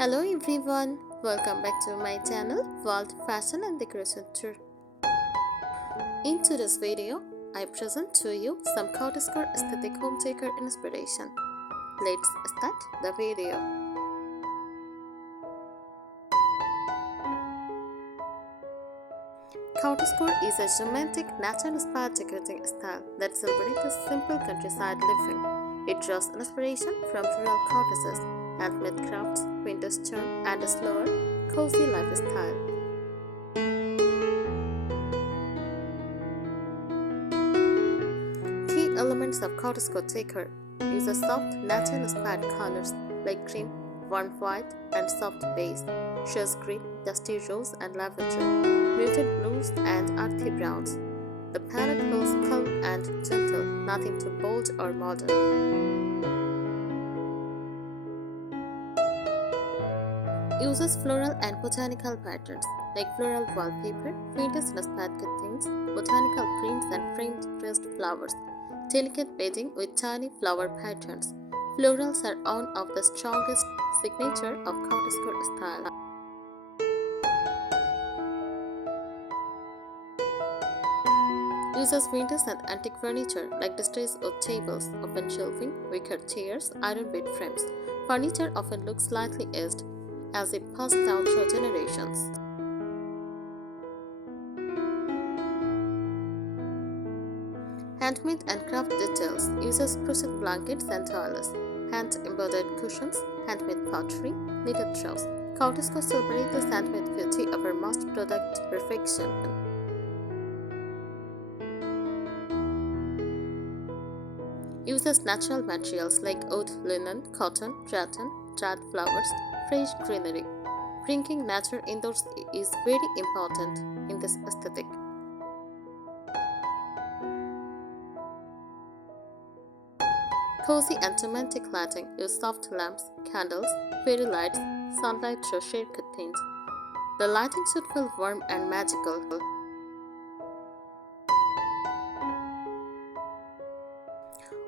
Hello everyone, welcome back to my channel World Fashion and Decoration Tour. In today's video, I present to you some Cottagecore aesthetic home decor inspiration. Let's start the video. Cottagecore is a romantic, nature-inspired decorating style that celebrates simple countryside living. It draws inspiration from rural cottages, handmade crafts, winter charm, and a slower, cozy lifestyle. Key elements of Cottagecore decor use a soft, nature-inspired colors like cream, warm white, and soft beige, shush green, dusty rose, and lavender, muted blues, and earthy browns. The palette feels calm and gentle, nothing too bold or modern. Uses floral and botanical patterns like floral wallpaper, vintage-inspired curtains, botanical prints, and framed pressed flowers. Delicate bedding with tiny flower patterns. Florals are one of the strongest signature of Cottagecore style. Uses vintage and antique furniture like distressed oak tables, open shelving, wicker chairs, iron bed frames. Furniture often looks slightly aged as it passed down through generations. Handmade and craft details uses crochet blankets and towels, hand-embroidered cushions, handmade pottery, knitted throws. Cottagecore celebrates the handmade beauty of our most product perfection. Uses natural materials like wood, linen, cotton, rattan, dried flowers, fresh greenery. Bringing nature indoors is very important in this aesthetic. Cozy and romantic lighting use soft lamps, candles, fairy lights, sunlight through shade curtains. The lighting should feel warm and magical.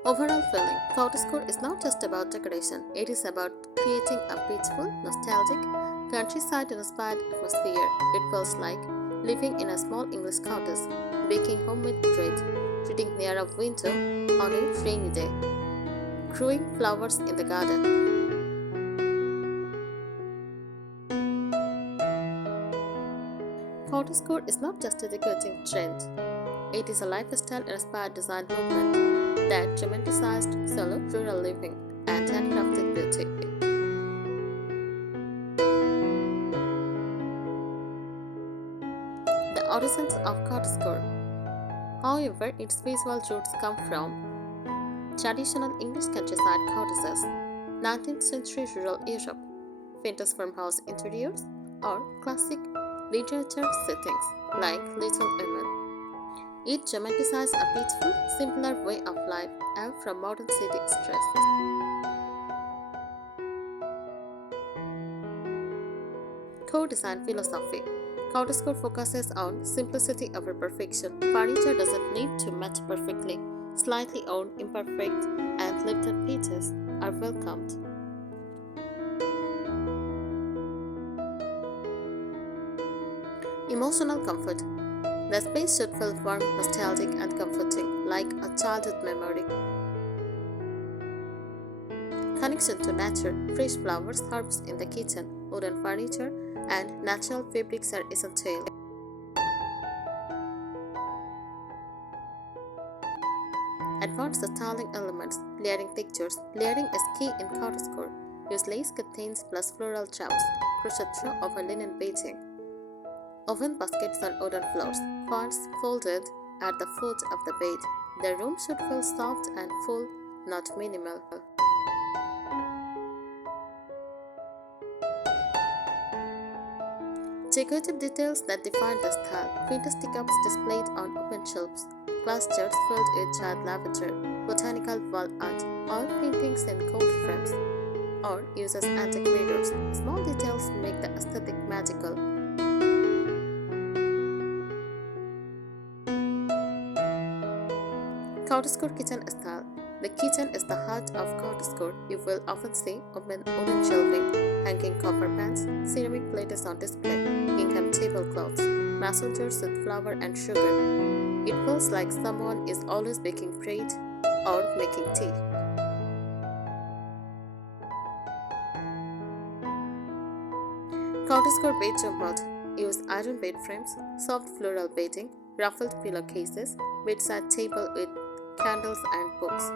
Overall feeling, Cottagecore is not just about decoration, it is about creating a peaceful, nostalgic, countryside-inspired atmosphere. It feels like living in a small English cottage, baking homemade bread, sitting near a window on a rainy day, growing flowers in the garden. Cottagecore is not just a decorating trend, it is a lifestyle-inspired design movement that romanticized solo rural living and handcrafted beauty. The origins of Cottagecore. However, its visual roots come from traditional English countryside cottages, 19th century rural Europe, vintage farmhouse interiors, or classic literature settings like Little Women. It romanticizes a peaceful, simpler way of life and from modern city stress. Core design philosophy. Cottagecore focuses on simplicity over perfection. Furniture doesn't need to match perfectly. Slightly owned, imperfect, and lifted pieces are welcomed. Emotional comfort. The space should feel warm, nostalgic, and comforting, like a childhood memory. Connection to nature, fresh flowers, herbs in the kitchen, wooden furniture, and natural fabrics are essential. Advanced styling elements, layering textures. Layering is key in Cottagecore. Use lace curtains plus floral charms, crochet through over linen bedding. Oven baskets on wooden floors, quilts folded at the foot of the bed. The room should feel soft and full, not minimal. Decorative details that define the style. Vintage teacups displayed on open shelves, glass jars filled with dried lavender, botanical wall art, all paintings in gold frames, or uses antique mirrors. Small details make the aesthetic magical. Cottagecore kitchen style. The kitchen is the heart of cottagecore. You will often see open wooden shelving, hanging copper pans, ceramic plates on display, gingham tablecloths, mason jars with flour and sugar. It feels like someone is always baking bread or making tea. Cottagecore bedroom mode. Use iron bed frames, soft floral bedding, ruffled pillowcases, bedside table with candles and books.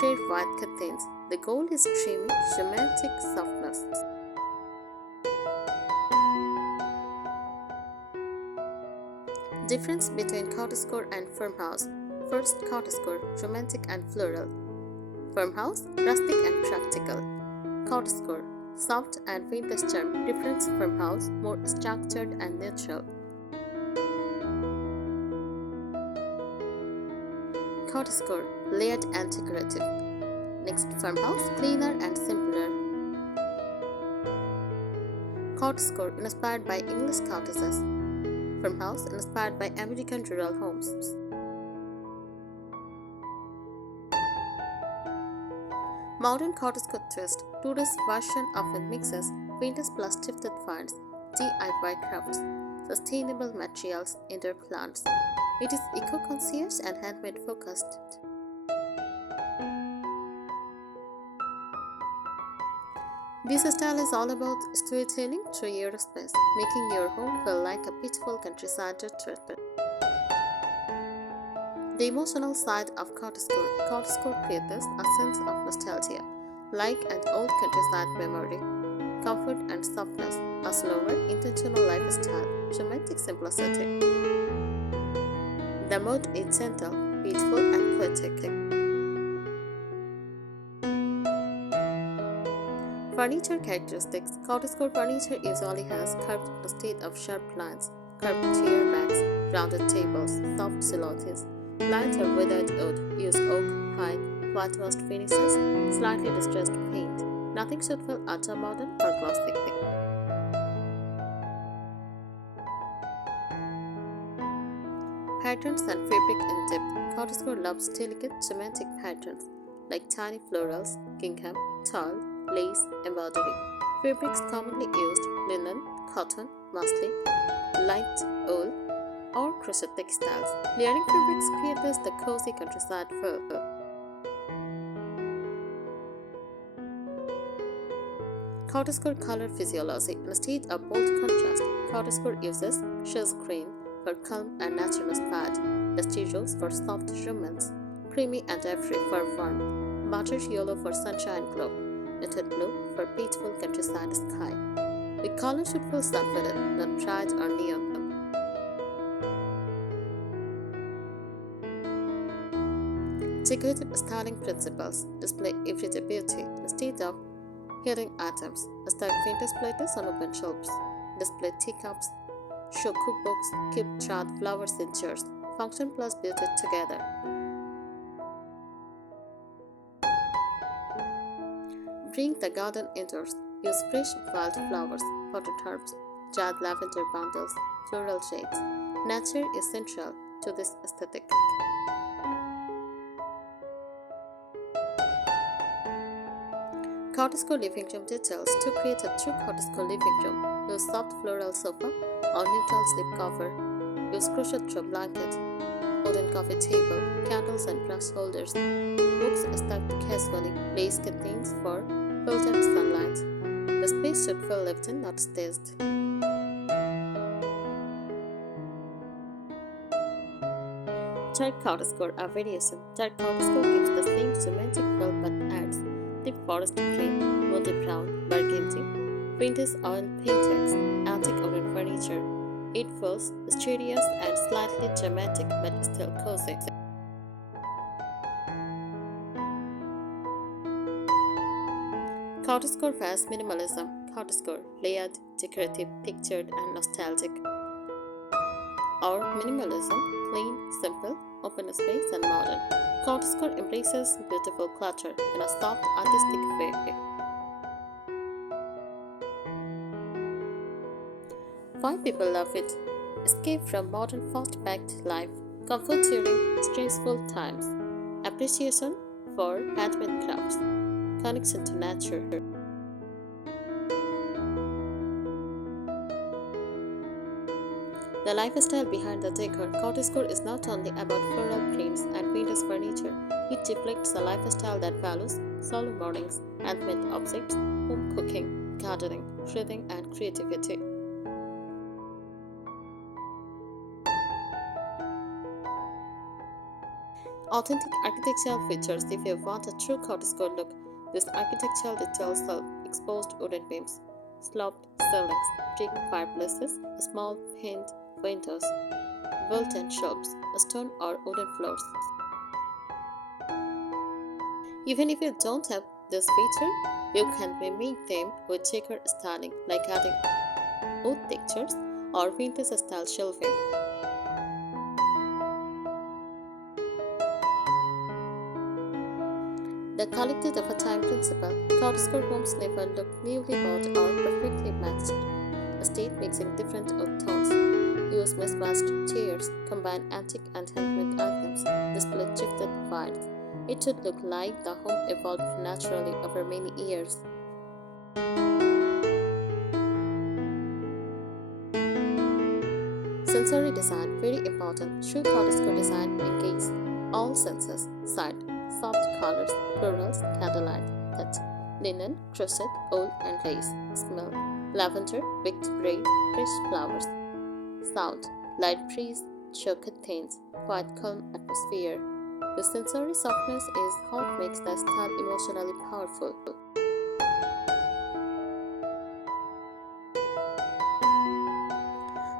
Shade white curtains. The goal is dreamy, romantic softness. Difference between cottagecore and farmhouse. First, cottagecore, romantic and floral. Farmhouse, rustic and practical. Cottagecore, soft and vintage charm. Difference farmhouse, more structured and neutral. Cottagecore, layered and decorative. Next, farmhouse, cleaner and simpler. Cottagecore, inspired by English cottages. Farmhouse, inspired by American rural homes. Modern cottagecore twist. Today's version often mixes vintage plus thrifted finds, DIY crafts, sustainable materials, indoor plants. It is eco-conscious and handmade focused. This style is all about storytelling through your space, making your home feel like a beautiful countryside treatment. The emotional side of cottagecore. Cottagecore creates a sense of nostalgia, like an old countryside memory, comfort and softness, a slower, intentional lifestyle, romantic simplicity. The mood is gentle, peaceful, and poetic. Furniture characteristics. Cottagecore furniture usually has curved instead of sharp lines, curved chair backs, rounded tables, soft silhouettes. Lights are weathered wood, use oak, pine, whitewashed finishes, slightly distressed paint. Nothing should feel ultra-modern or classic. Patterns and fabric in depth. Cottagecore loves delicate, romantic patterns like tiny florals, gingham, tulle, lace, embroidery. Fabrics commonly used: linen, cotton, muslin, light wool, or crochet textiles. Layering fabrics creates the cozy countryside feel. Cottagecore color physiology. Instead of bold contrast, cottagecore uses shades green for calm and natural pad, dusty rose for soft romance, creamy and ivory for warmth, buttered yellow for sunshine glow, knitted blue for peaceful countryside sky. The color should feel sunflower, not bright or neon. Decorative styling principles. Display everyday beauty instead of hidden items. Stack vintage plates on open shelves. Display teacups. Show cookbooks. Keep charred flowers in jars. Function plus beauty together. Bring the garden indoors. Use fresh wild flowers, potted herbs, jarred lavender bundles, floral shades. Nature is central to this aesthetic. Cottagecore living room details. To create a true cottagecore living room, use soft floral sofa or neutral slip cover. Use crochet throw blanket, wooden coffee table, candles and brush holders, books stacked casually, lace curtains for filtered sunlight. The space should feel lived in, not staged. Dark cottagecore, a variation. Dark cottagecore gives the same romantic feel but adds deep forest green, moldy brown, burgundy, vintage oil paintings, antique wooden furniture. It feels mysterious and slightly dramatic but still cozy. Cottagecore vs minimalism. Cottagecore, layered, decorative, pictured, and nostalgic. Or minimalism, clean, simple, open space, and modern. Cottagecore embraces beautiful clutter in a soft, artistic way. Why people love it? Escape from modern fast-paced life, comfort during stressful times, appreciation For handmade crafts, connection to nature. The lifestyle behind the decor, cottagecore is not only about floral prints and vintage furniture. It reflects a lifestyle that values solo mornings, handmade objects, home cooking, gardening, breathing, and creativity. Authentic architectural features. If you want a true cottagecore look, these architectural details are exposed wooden beams, sloped ceilings, brick fireplaces, small paint windows, vaulted shelves, stone or wooden floors. Even if you don't have this feature, you can mimic them with checker styling, like adding wood textures or vintage style shelving. The collected of a time principle, cottagecore homes never look newly bought or perfectly matched. A state mixing different wood tones, use mismatched chairs, combine antique and handmade items, display shifted vibes. It should look like the home evolved naturally over many years. Sensory design very important. True cottagecore design engages all senses: sight, soft colors, florals, candlelight, touch, linen, crochet, wool, and lace. Smell: lavender, baked bread, fresh flowers. Sound: light breeze, chocolate tints, quiet calm atmosphere. The sensory softness is what makes the style emotionally powerful.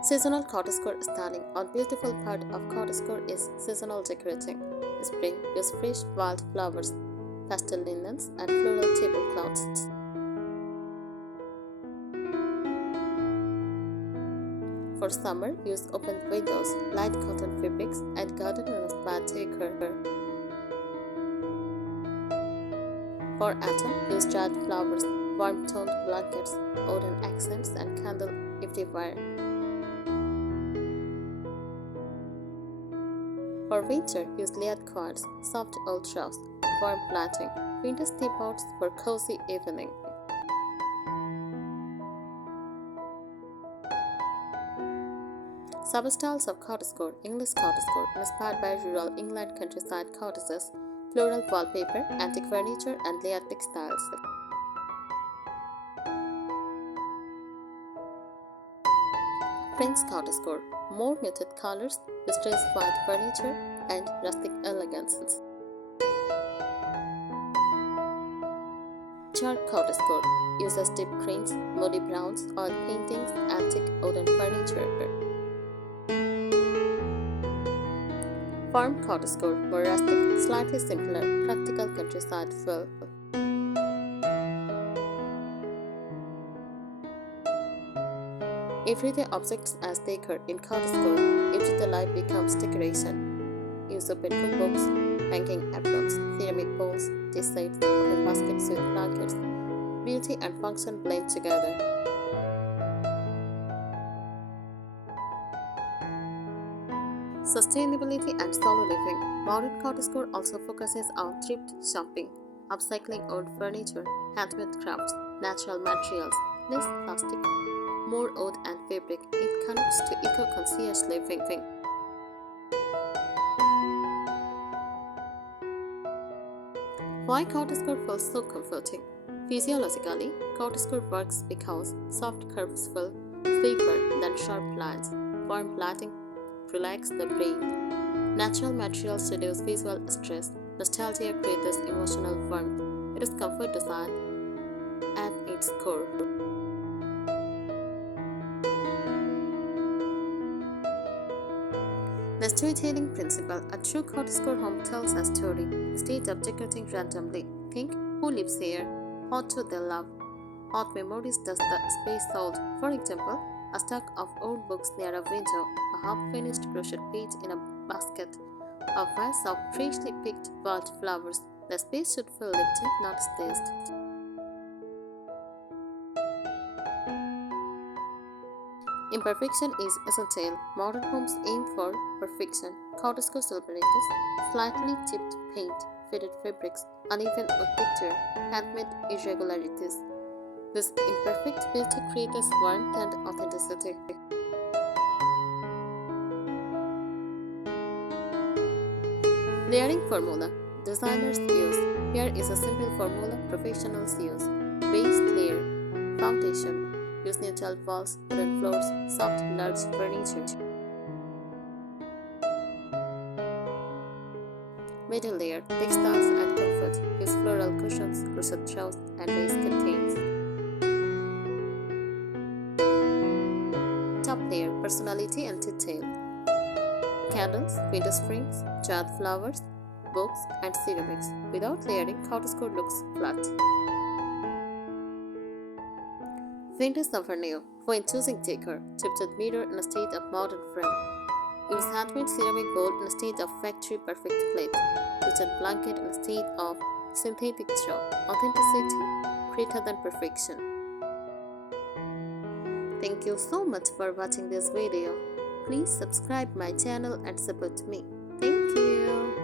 Seasonal cottagecore styling. One beautiful part of cottagecore is seasonal decorating. Spring use fresh wild flowers, pastel linens, and floral tablecloths. For summer, use open windows, light cotton fabrics, and garden-inspired decor. For autumn, use dried flowers, warm-toned blankets, wooden accents, and candle everywhere. For winter, use layered quads, soft old straws, warm plating, vintage teapots for cozy evening. Substyles of cottagecore. English cottagecore, inspired by rural England countryside cottages, floral wallpaper, antique furniture, and layered textiles. French cottagecore, more muted colors, distressed white furniture, and rustic elegance. Dark cottagecore uses deep greens, moody browns, oil paintings, antique wooden furniture. Farm cottagecore, more rustic, slightly simpler, practical countryside feel. Everyday objects as decor in cottagecore. Everyday life becomes decoration. Use open cookbooks, hanging aprons, ceramic bowls, tea sets, open baskets with blankets. Beauty and function blend together. Sustainability and solo living. Modern cottagecore also focuses on thrift shopping, upcycling old furniture, handmade crafts, natural materials, less plastic, more wood and fabric. It connects to eco-conscious living. Why cottagecore feels so comforting? Physiologically, cottagecore works because soft curves feel safer than sharp lines. Warm lighting relax the brain. Natural materials reduce visual stress. Nostalgia creates emotional warmth. It is comfort design at its core. The storytelling principle. A true cottagecore home tells a story. Instead of decorating randomly, think: who lives here? What do they love? What memories does the space hold? For example, a stack of old books near a window, a half-finished crochet page in a basket, a vase of freshly picked wildflowers. The space should feel lived in, not staged. Imperfection is essential. Modern homes aim for perfection. Cottagecore celebrates slightly chipped paint, faded fabrics, uneven wood texture, handmade irregularities. This imperfect beauty creates warmth and authenticity. Layering formula. Designers use. Here is a simple formula professionals use. Base layer. Foundation. Use neutral walls, wooden floors, soft, large furniture. Middle layer. Textiles and comfort. Use floral cushions, crochet throws, and base contains. Top layer. Personality and detail. Candles, window screens, giant flowers, books, and ceramics. Without layering, Cottagecore looks flat. Vintage Savernail. When choosing decor, tilted mirror instead of modern frame. Use handmade ceramic bowl instead of factory perfect plate. Cotton blanket instead of synthetic straw. Authenticity greater than perfection. Thank you so much for watching this video. Please subscribe my channel and support me. Thank you.